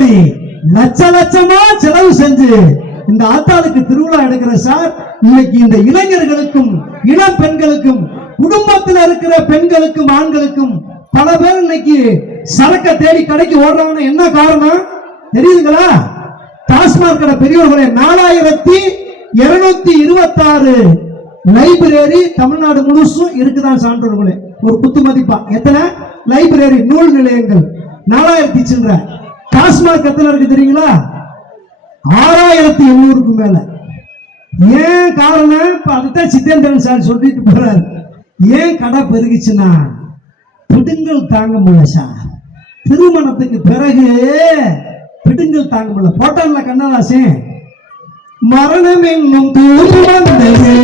இப்படி லட்ச லட்சமா செலவு செஞ்சு இந்த ஆத்தாளுக்கு திருவிழா எடுக்கிற சார். இன்னைக்கு இந்த இளைஞர்களுக்கும் இளம் பெண்களுக்கும் குடும்பத்தில் இருக்கிற பெண்களுக்கும் ஆண்களுக்கும் பல பேர் இன்னைக்கு சரக்க தேடி கடைக்கு ஓடுறாங்கன்னா என்ன காரணம் தெரியுதுங்களா? டாஸ்மாக் கடை பெரியவர்களே 4226 லைப்ரரி தமிழ்நாடு முழுசும் இருக்குதான் சான்றோர்களே. ஒரு குத்து மதிப்பா எத்தனை லைப்ரரி நூல் நிலையங்கள் 4000 சில்லற. டாஸ்மாக் எத்தனை இருக்கு தெரியுங்களா? 6800க்கு மேல. ஏன் காரணம்? இப்ப அதுதான் சித்தேந்திரன் சார் சொல்லிட்டு போறாரு. ஏன் கடை பெருகிச்சுன்னா பிடுங்கல் தாங்க முடியல சார். திருமணத்துக்கு பிறகு பிடுங்கல் தாங்க முடியல. போட்டான்ல கண்ணதாசன், மரணம் என்னும் தூது வந்தது